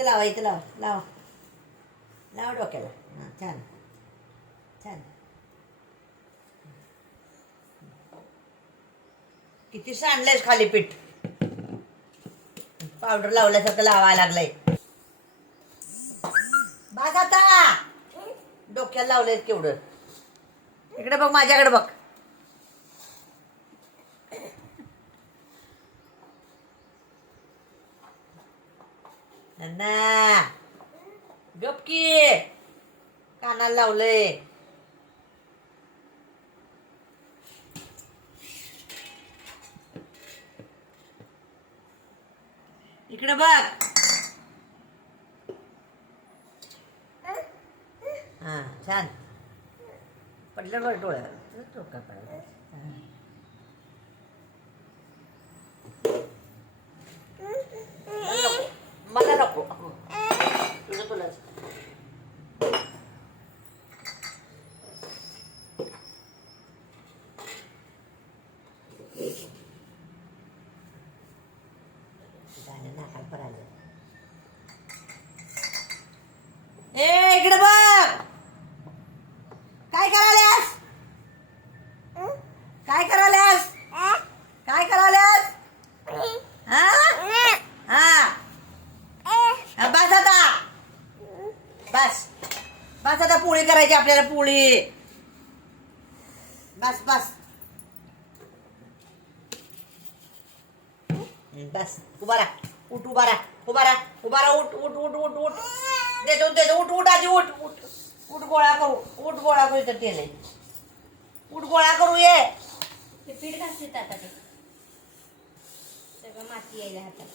इथं लावा इथं लावा लावा लावा डोक्याला. हां छान छान. किती सांडलंयस खाली पीठ. पावडर लावल्यासारखं लावायला लागलंय. बघ आता डोक्याला लावलंय केवढं. इकडे बघ माझ्याकडे बघ. ना गप की कानाला लावलंय. इकडे बघ. हा छान पडलं बघ डोळ्यावर. डोका पडला. मला नको तुझं तुलाच. नाकाल पडायला. ए इकडे बघ. काय करायल्यास. काय करायल्यास. काय करायल्यास. हा हा बस आता. बस बस आता पोळी करायची आपल्याला. पोळी बस बस बस. उभा राहा. उठ उभा राहा. उभा राहा. उभा राहा. उठ उठ उठ उठ उठ. देतो देतो. उठ उठ आजी उठ उठ उठ. गोळा करू. उठ गोळा करू. इथं तेल आहे. उठ गोळा करू. ये ते पीठ घालते आता. ते सगळं माती यायला हातात.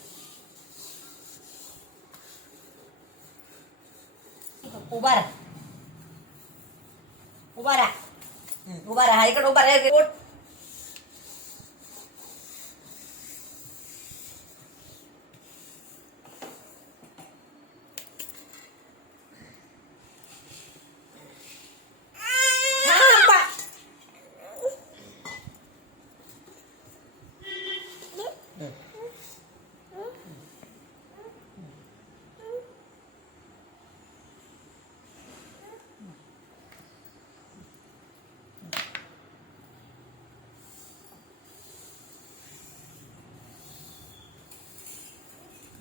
उभा राहा. उभा राहा. उभा राहा. इकडे उभा राहा. उठ.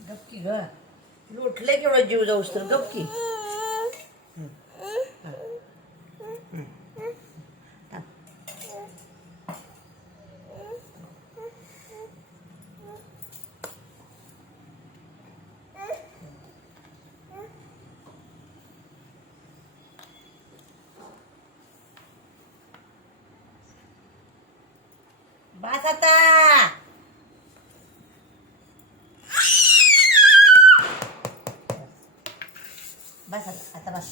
गपकी ग. लोटले केवढं जीव जाऊस तर गपकी. बस आता. बस आता बस.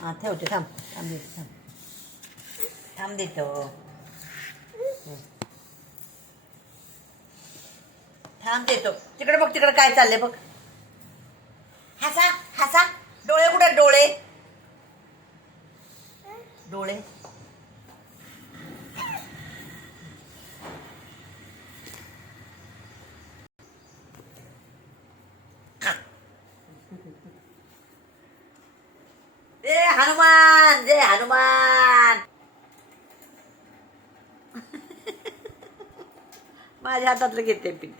हा ठेवते. थांब थांब देतो. थांब थांब देतो. थांब देतो. तिकडे बघ. तिकडे काय चाललंय बघ. हसा हसा. डोळे कुठे. डोळे डोळे. जय हनुमान. जय हनुमान. माझ्या हातातलं घेते पीठ.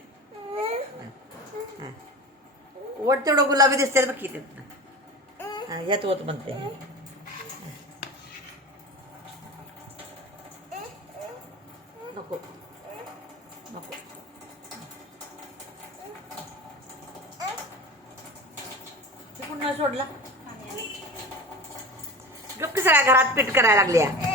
वट तेवढं गुलाबी दिसते बघ किती. यात वत म्हणते. नको नको. ते पुन्हा सोडला. गप्पी सगळ्या घरात पीठ करायला लागल्या.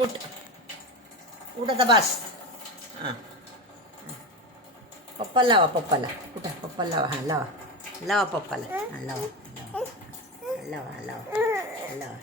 उठ उठ आता बस. हां पप्पाला लावा. पप्पाला. उठा पप्पाला लावा. हां लावा. लावा पप्पाला. हा, लावा लावा लावा लावा लावा.